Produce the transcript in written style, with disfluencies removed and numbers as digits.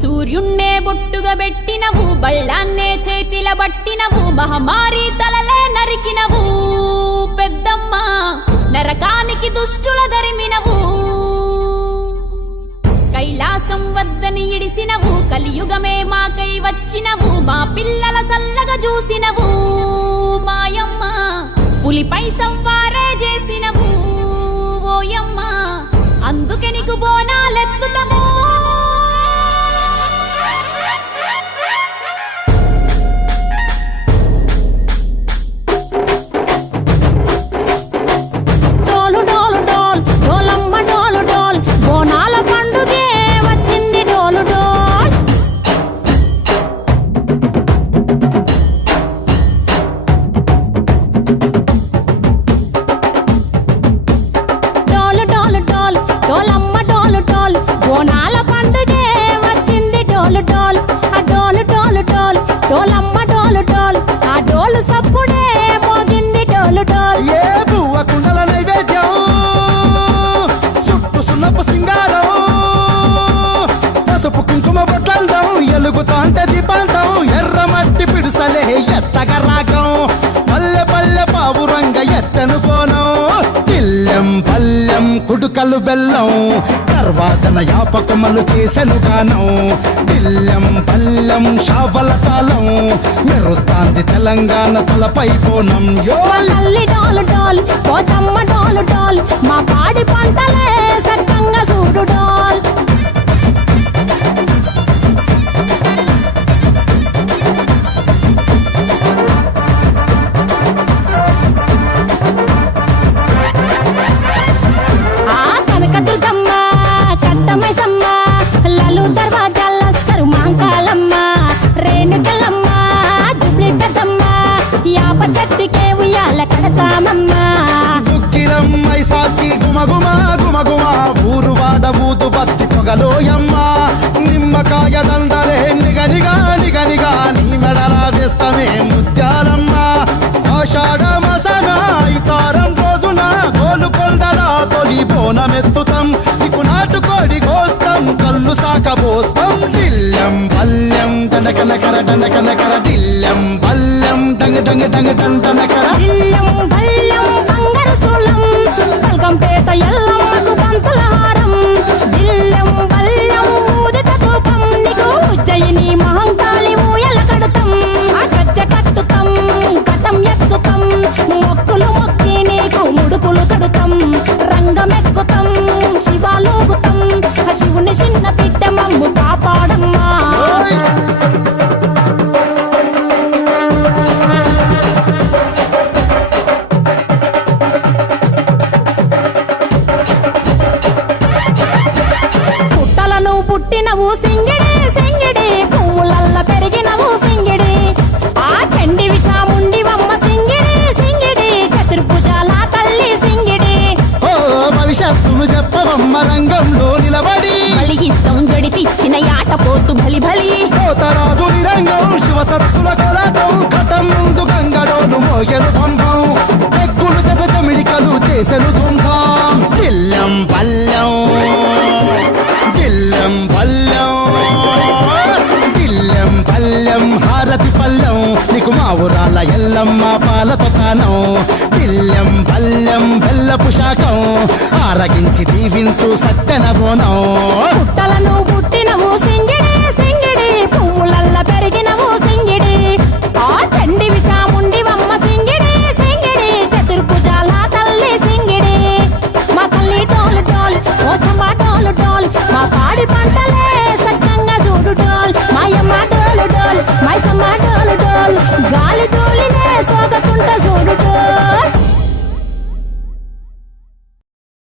సూర్యున్నే బొట్టుగా పెట్టినవు, బళ్ళాన్నే చేతిల బట్టినవు, మహమారి తలలే నరికినవు పెద్దమ్మ, నరకానికి దుష్టుల దరిమినవు. కైలాసం వద్దని ఇడిసినవు, కలియుగమే మాకై వచ్చినవు, మా పిల్లల సల్లగా చూసినవు మాయమ్మ, పులిపై సంవారే చేసినవు ఓయమ్మ, అందుకే నీకు బోనాలెత్తుతము. ఎలుగుతాంటే దీపాంతం ఎర్రమట్టి పిడుసలే ఎత్తగరాకం, పల్లె పల్లె పావురంగ ఎత్తను కోనం, పిల్లెం పల్లెం కుడుకలు బెల్లం, తర్వాతన యాపకమలు చేసెను గానం, పిల్లెం పల్లెం షావల తాళం, మెరుస్తాంది తెలంగాణ తలపై కోణం. మా పాడి పంటలే సక్కంగా చూడు డాల్. చెట్టుకే ఉయ్యాల కడతామమ్మా, దుక్కిలమ్మై సాచి గుమగుమ గుమగుమ, ఊరు వాడ ఊదు బత్తి పొగలోయమ్మ, నిమ్మకాయ దండలే నిగనిగా నిగనిగా, నీ మెడలా వేస్తమే ముత్యాలమ్మ, ఆషాఢ మసన ఇతారం రోజున గోలుకొండలా తొలి బోనమెత్తుతాం, నీకు నాటుకోడి కోస్తాం, కళ్ళు సాకబోస్తాం, దిల్లెం పల్లెం దండకనకర దండకనకర, దిల్లెం పల్లెం డంగ డంగ డంగ డండనకర, దిల్లెం పల్లెం బంగారు సోళం, బల్గంపేట ఎల్లమ్మకు పంతుల హారం, దిల్లెం పల్లెం ఉదిత ధూపం, నీకు ఉజ్జయిని మహంకాళి ఊయల కడతాం, ఆ గజ్జ కట్టుతాం, కటం ఎత్తుతాం, మొక్కులు మొక్కి నీకు ముడుపులు కడుతాం, రంగమెక్కుతాం, శివాలోగుతాం, ఆ శివుని చిన్న బిడ్డ మమ్ము కాపాడమ్మా. పుట్టినవు సింగిడి సింగిడి, పువ్వులల్ల పెరిగినవు సింగిడి, ఆ చండివి చాముండివమ్మ సింగిడి సింగిడి, చతుర్భుజాల తల్లి సింగిడి. ఓ భవిష్యత్తును చెప్పవమ్మ రంగంలో నిలబడి, బలిగిస్తాం జడితిచ్చిన యాట పోతు బలి బలి, పోతరాజు నిరంగం శివసత్తుల కొలటం, కటం ముందు గంగడోలు మోయను పంపం, చెక్కులు జత జమిడికలు చేసెను తుంభం, దిల్లెం పల్లెం దిల్లెం పల్లెం దిల్లెం పల్లెం హారతి పల్లెం, నీకు మా ఊరాల ఎల్లమ్మ పాలతో తానం, దిల్లెం పల్లెం బెల్లపు శాఖం, ఆరగించి దీవించు సత్యన బోనం. పుట్టలను పుట్టినవు సింగిడి